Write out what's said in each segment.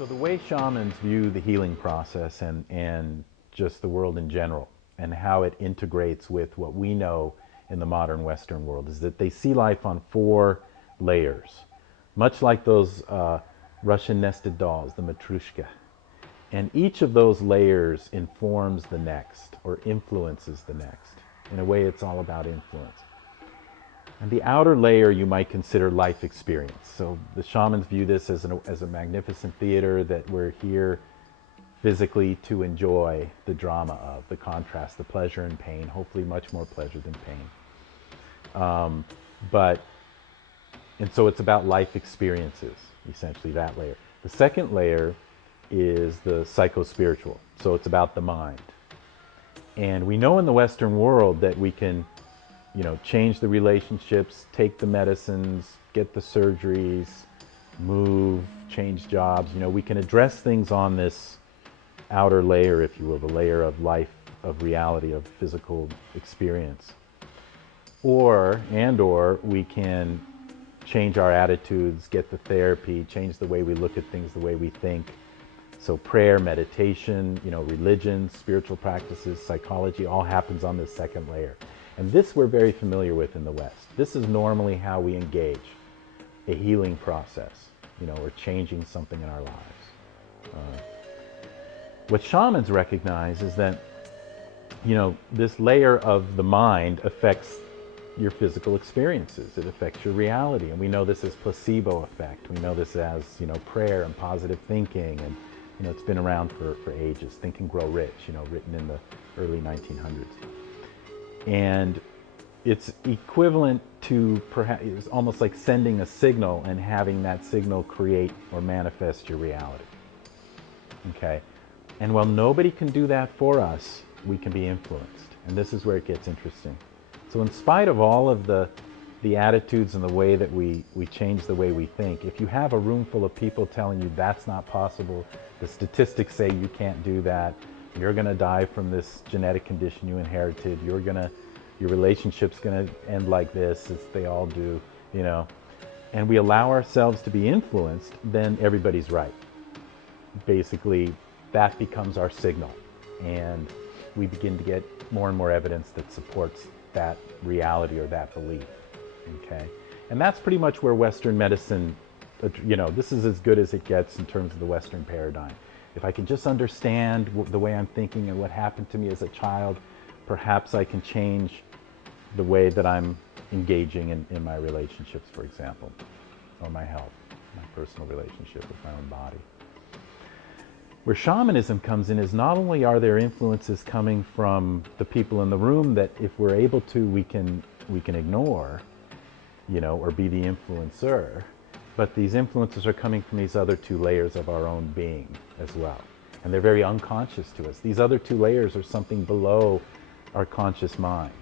So the way shamans view the healing process and just the world in general and how it integrates with what we know in the modern Western world is that they see life on four layers, much like those Russian nested dolls, the matrushka. And each of those layers informs the next or influences the next. In a way, it's all about influence. And the outer layer you might consider life experience. So the shamans view this as a magnificent theater that we're here physically to enjoy the drama of, the contrast, the pleasure and pain, hopefully much more pleasure than pain. And so it's about life experiences, essentially that layer. The second layer is the psycho-spiritual. So it's about the mind. And we know in the Western world that we can change the relationships, take the medicines, get the surgeries, move, change jobs. We can address things on this outer layer, if you will, the layer of life, of reality, of physical experience. Or we can change our attitudes, get the therapy, change the way we look at things, the way we think. So prayer, meditation, religion, spiritual practices, psychology, all happens on this second layer. And this we're very familiar with in the West. This is normally how we engage a healing process, or changing something in our lives. What shamans recognize is that, this layer of the mind affects your physical experiences. It affects your reality. And we know this as placebo effect. We know this as, prayer and positive thinking. And, it's been around for ages. Think and Grow Rich, written in the early 1900s. And it's equivalent to perhaps, it's almost like sending a signal and having that signal create or manifest your reality. Okay? And while nobody can do that for us, we can be influenced. And this is where it gets interesting. So in spite of all of the attitudes and the way that we change the way we think, if you have a room full of people telling you that's not possible, the statistics say you can't do that, you're going to die from this genetic condition you inherited, your relationship's going to end like this, as they all do, and we allow ourselves to be influenced, then everybody's right. Basically, that becomes our signal, and we begin to get more and more evidence that supports that reality or that belief. Okay? And that's pretty much where Western medicine, this is as good as it gets in terms of the Western paradigm. If I can just understand the way I'm thinking and what happened to me as a child, perhaps I can change the way that I'm engaging in my relationships, for example, or my health, my personal relationship with my own body. Where shamanism comes in is not only are there influences coming from the people in the room that if we're able to, we can ignore, or be the influencer, but these influences are coming from these other two layers of our own being as well. And they're very unconscious to us. These other two layers are something below our conscious mind.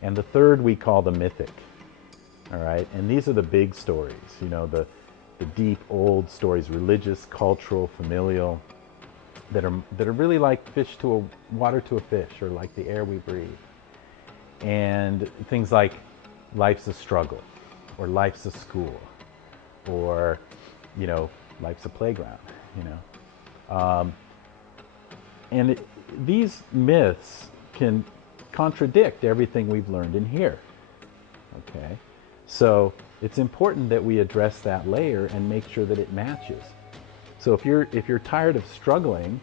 And the third we call the mythic, all right? And these are the big stories, the deep, old stories, religious, cultural, familial, that are really like water to a fish, or like the air we breathe. And things like life's a struggle, or life's a school, or, life's a playground, these myths can contradict everything we've learned in here, okay? So it's important that we address that layer and make sure that it matches. So if you're tired of struggling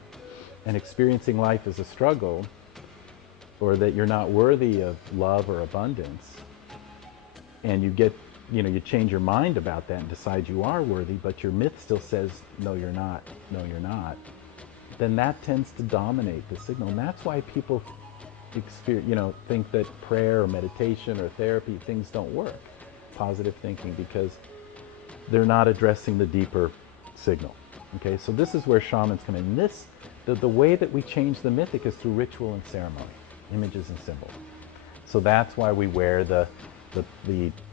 and experiencing life as a struggle, or that you're not worthy of love or abundance, and you change your mind about that and decide you are worthy, but your myth still says, no, you're not, then that tends to dominate the signal. And that's why people think that prayer or meditation or therapy, things don't work, positive thinking, because they're not addressing the deeper signal. Okay, so this is where shamans come in. The way that we change the mythic is through ritual and ceremony, images and symbols. So that's why we wear the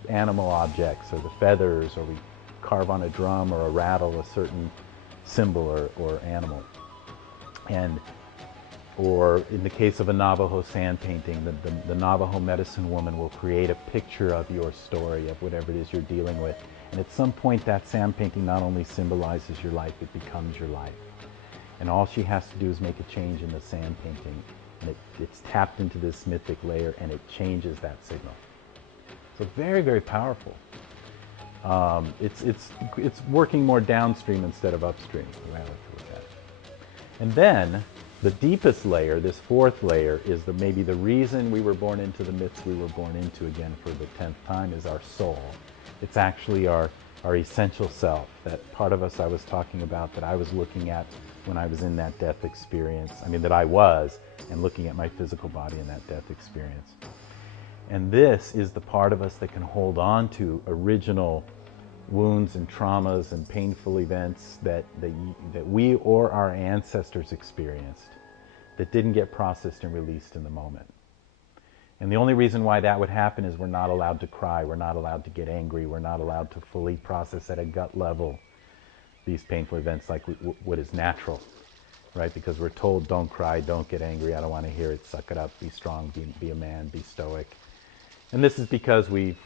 animal objects, or the feathers, or we carve on a drum or a rattle a certain symbol or animal. Or in the case of a Navajo sand painting, the Navajo medicine woman will create a picture of your story, of whatever it is you're dealing with, And at some point, that sand painting not only symbolizes your life, it becomes your life. And all she has to do is make a change in the sand painting, and it's tapped into this mythic layer, and it changes that signal. So very, very powerful. It's working more downstream instead of upstream, the way I like to look at it. And then the deepest layer, this fourth layer, is maybe the reason we were born into the myths we were born into again for the 10th time is our soul. It's actually our essential self, that part of us I was talking about, that I was looking at when I was in that death experience. I mean, that I was, and looking at my physical body in that death experience. And this is the part of us that can hold on to original wounds and traumas and painful events that we or our ancestors experienced that didn't get processed and released in the moment. And the only reason why that would happen is we're not allowed to cry, we're not allowed to get angry, we're not allowed to fully process at a gut level these painful events like what is natural, right? Because we're told, don't cry, don't get angry, I don't want to hear it, suck it up, be strong, be a man, be stoic. And this is because we've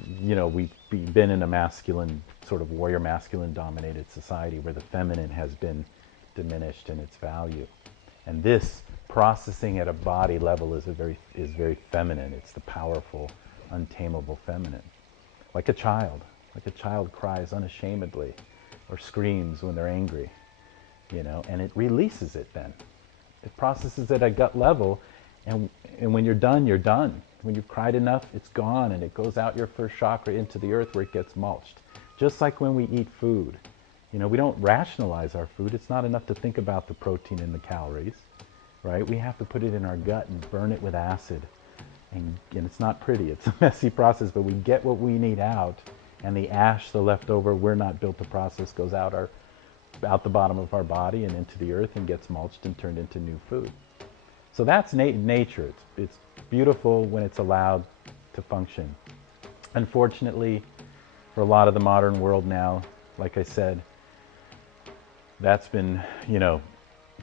been in a masculine, sort of warrior masculine dominated society where the feminine has been diminished in its value. And this processing at a body level is very feminine. It's the powerful, untamable feminine. Like a child cries unashamedly or screams when they're angry, and it releases it then. It processes at a gut level, and when you're done, you're done. When you've cried enough, it's gone, and it goes out your first chakra into the earth where it gets mulched. Just like when we eat food. We don't rationalize our food. It's not enough to think about the protein and the calories, right? We have to put it in our gut and burn it with acid. And it's not pretty. It's a messy process, but we get what we need out, and the ash, the leftover, we're not built to process, goes out the bottom of our body and into the earth and gets mulched and turned into new food. So that's nature. It's beautiful when it's allowed to function. Unfortunately, for a lot of the modern world now, like I said, that's been,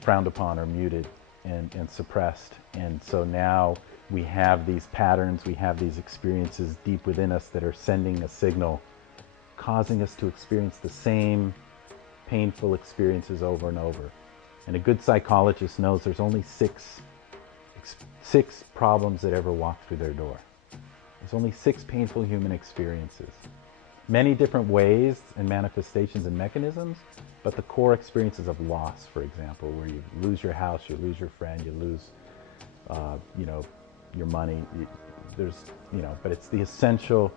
frowned upon or muted and suppressed. And so now we have these patterns, we have these experiences deep within us that are sending a signal, causing us to experience the same painful experiences over and over. And a good psychologist knows there's only six problems that ever walk through their door. There's only 6 painful human experiences. Many different ways and manifestations and mechanisms, but the core experiences of loss, for example, where you lose your house, you lose your friend, you lose, your money. But it's the essential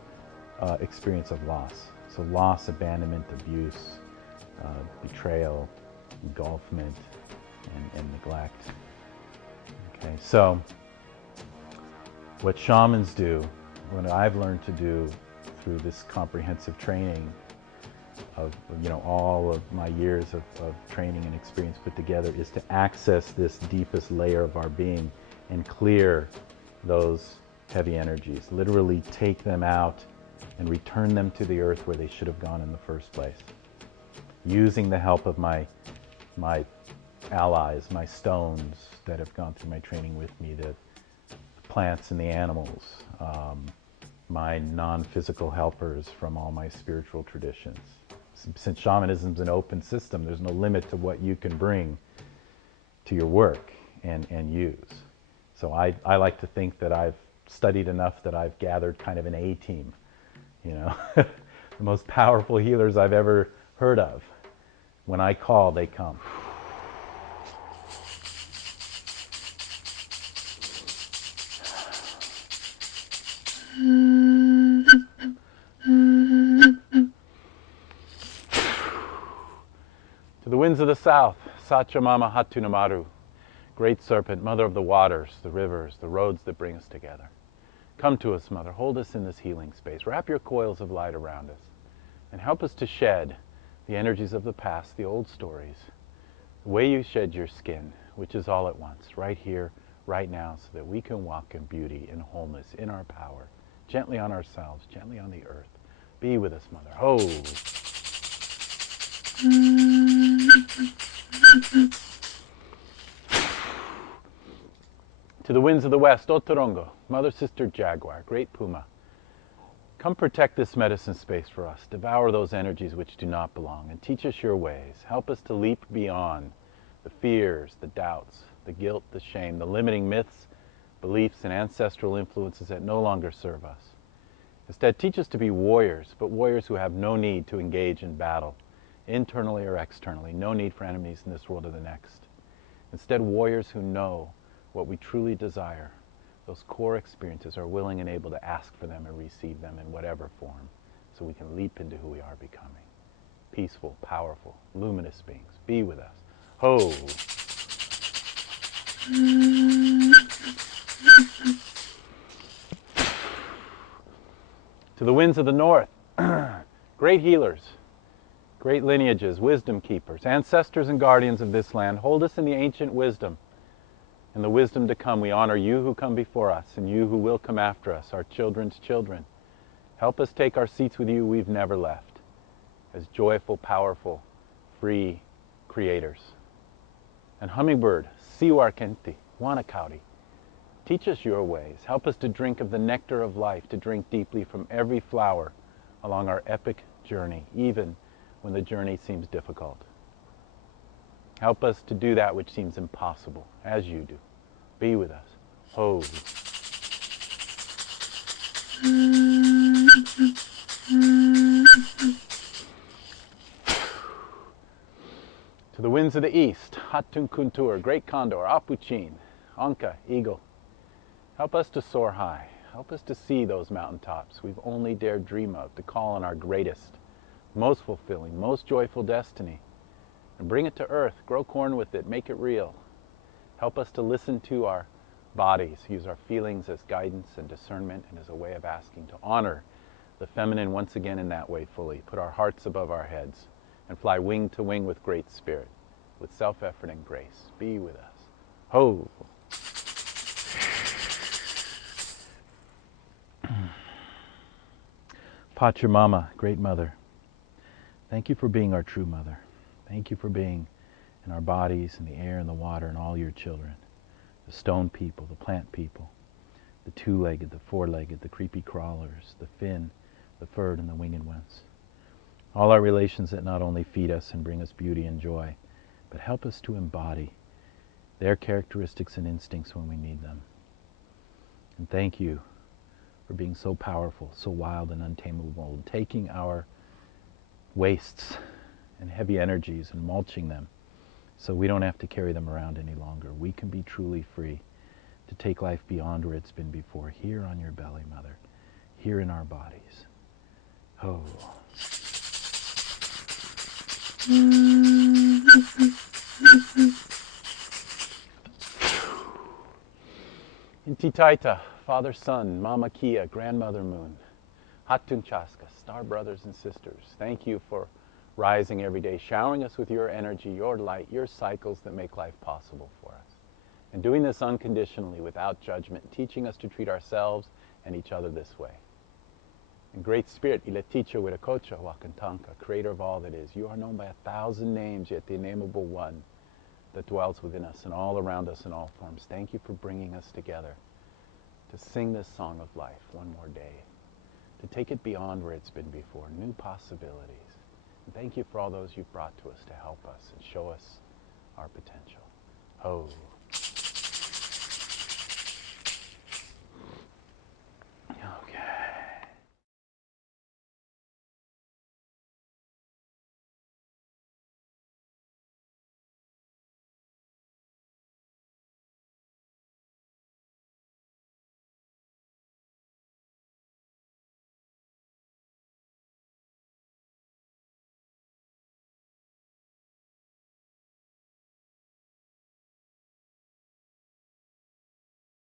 experience of loss. So loss, abandonment, abuse, betrayal, engulfment, and neglect. Okay, so what shamans do, what I've learned to do through this comprehensive training of all of my years of training and experience put together, is to access this deepest layer of our being and clear those heavy energies, literally take them out and return them to the earth where they should have gone in the first place, using the help of my allies, my stones that have gone through my training with me, the plants and the animals, my non-physical helpers from all my spiritual traditions. Since shamanism is an open system, there's no limit to what you can bring to your work and use. So I like to think that I've studied enough that I've gathered kind of an A-team, the most powerful healers I've ever heard of. When I call, they come. To the winds of the south, Sachamama Hatunamaru, great serpent, mother of the waters, the rivers, the roads that bring us together. Come to us, Mother, hold us in this healing space. Wrap your coils of light around us and help us to shed the energies of the past, the old stories, the way you shed your skin, which is all at once, right here, right now, so that we can walk in beauty, in wholeness, in our power, gently on ourselves, gently on the earth. Be with us, Mother. Ho! To the winds of the west, Otorongo, Mother, Sister, Jaguar, Great Puma. Come protect this medicine space for us. Devour those energies which do not belong, and teach us your ways. Help us to leap beyond the fears, the doubts, the guilt, the shame, the limiting myths, beliefs, and ancestral influences that no longer serve us. Instead, teach us to be warriors, but warriors who have no need to engage in battle, internally or externally, no need for enemies in this world or the next. Instead, warriors who know what we truly desire. Those core experiences are willing and able to ask for them and receive them in whatever form, so we can leap into who we are becoming. Peaceful, powerful, luminous beings, be with us. Ho! To the winds of the north, great healers, great lineages, wisdom keepers, ancestors and guardians of this land, hold us in the ancient wisdom. In the wisdom to come, we honor you who come before us and you who will come after us, our children's children. Help us take our seats with you we've never left, as joyful, powerful, free creators. And hummingbird, siwarkenti, wanakauri, teach us your ways. Help us to drink of the nectar of life, to drink deeply from every flower along our epic journey, even when the journey seems difficult. Help us to do that which seems impossible, as you do. Be with us. Ho. To the winds of the east, Hatun Kuntur, great condor, Apuchin, Anka, eagle. Help us to soar high. Help us to see those mountaintops we've only dared dream of, to call on our greatest, most fulfilling, most joyful destiny. And bring it to earth, grow corn with it, make it real. Help us to listen to our bodies, use our feelings as guidance and discernment and as a way of asking, to honor the feminine once again in that way fully, put our hearts above our heads, and fly wing to wing with great spirit, with self-effort and grace. Be with us. Ho! Pachamama, great mother, thank you for being our true mother. Thank you for being in our bodies, in the air, and the water, and all your children. The stone people, the plant people, the two-legged, the four-legged, the creepy crawlers, the fin, the furred, and the winged ones. All our relations that not only feed us and bring us beauty and joy, but help us to embody their characteristics and instincts when we need them. And thank you for being so powerful, so wild and untamable, and taking our wastes and heavy energies and mulching them so we don't have to carry them around any longer. We can be truly free to take life beyond where it's been before, here on your belly, Mother, here in our bodies. Oh. Inti Taita, Father Sun, Mama Kia, Grandmother Moon, Hatun Chaska, star brothers and sisters, thank you for rising every day, showering us with your energy, your light, your cycles that make life possible for us. And doing this unconditionally, without judgment, teaching us to treat ourselves and each other this way. And Great Spirit, Ileticha Wirakocha Wakantanka, creator of all that is, you are known by 1,000 names, yet the innameable one that dwells within us and all around us in all forms. Thank you for bringing us together to sing this song of life one more day, to take it beyond where it's been before, new possibilities. And thank you for all those you've brought to us to help us and show us our potential. Oh.